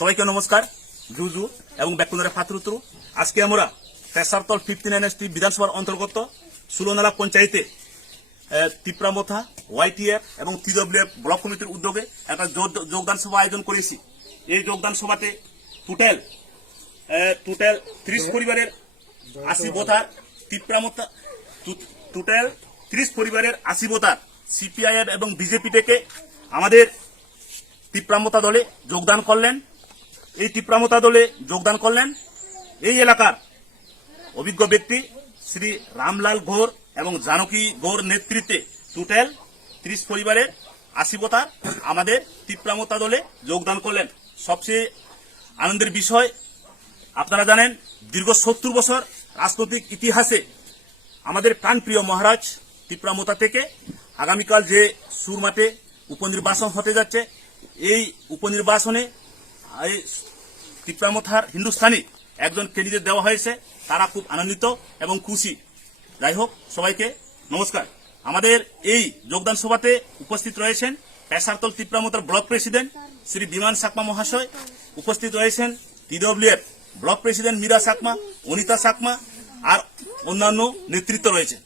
সবাইকে নমস্কার। জুজু এবং ব্যাকুন্দরে ফাতরুতরু। আজকে আমরা পেশারতল 59 ST বিধানসভার অন্তর্গত সুলনালা পঞ্চায়েতে তিপ্রামথা ওয়াইটিএফ এবং TWF ব্লক কমিটির উদ্যোগে একটা যোগদান সভা আয়োজন করেছি। এই যোগদান সভাতে টোটাল 30 পরিবারের 80 ভোটার তিপ্রামথা টোটাল 30 পরিবারের 80 ভোটার সিপিআইএম এবং বিজেপি থেকে আমাদের তিপ্রামথা দলে যোগদান করলেন। এই তিপ্রামথা দলে যোগদান করলেন এই এলাকার অভিজ্ঞ ব্যক্তি শ্রী রামলাল ঘোর এবং জানকী ঘোর নেতৃত্বে টোটাল 30 পরিবারের 80 ভোটার আমাদের তিপ্রামথা দলে যোগদান করলেন। সবচেয়ে আনন্দের বিষয়, আপনারা জানেন দীর্ঘ 70 বছর রাজনৈতিক ইতিহাসে আমাদের প্রাণপ্রিয় মহারাজ তিপ্রামথা থেকে আগামীকাল যে সুরমাতে উপনির্বাচন হতে যাচ্ছে, এই উপনির্বাচনে তিপ্রামথার হিন্দুস্তানি একজন ক্যান্ডিডেট দেওয়া হয়েছে। তারা খুব আনন্দিত এবং খুশি। যাই হোক, সবাইকে নমস্কার। আমাদের এই যোগদান সভাতে উপস্থিত রয়েছেন পেশারতল তিপ্রামথার ব্লক প্রেসিডেন্ট শ্রী বিমান সাকমা মহাশয়, উপস্থিত রয়েছেন TWF block president Meera সাকমা, Anita সাকমা আর অন্যান্য নেতৃত্ব রয়েছে।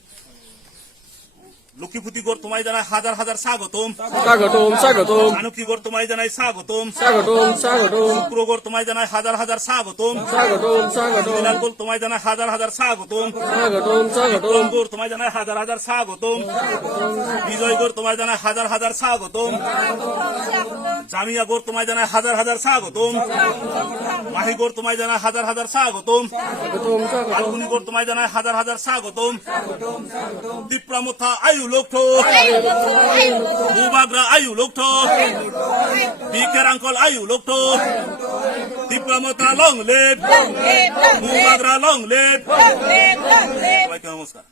লক্ষ্মীপুতি গোর তোমায় জানায় হাজার হাজার স্বাগতম। স্বাগতম স্বাগতম জানকী গোর তোমায় জানায় স্বাগতম। স্বাগতম স্বাগতম শুক্র গোর তোমায় জানায় হাজার হাজার স্বাগতম। স্বাগতম স্বাগতম বিলাল গোর তোমায় জানায় হাজার হাজার স্বাগতম। স্বাগতম স্বাগতম বিক্রম গোর তোমায় জানায় হাজার হাজার স্বাগতম। বিজয় গোর তোমায় জানায় হাজার হাজার স্বাগতম। জামিয়া গোর তোমায় জানায় হাজার হাজার স্বাগতম। মাহি গোর তোমায় জানায় হাজার হাজার স্বাগতম। ফাল্গুনি গোর তোমায় জানায় হাজার হাজার স্বাগতম। তিপ্রামথা আয়ু লোকঠো, বুবাগ্রা আয়ু লোকঠো, বিকের আঙ্কল আয়ু লোকঠো, Tipra Motha long live, Bubagra long live. সবাইকে নমস্কার।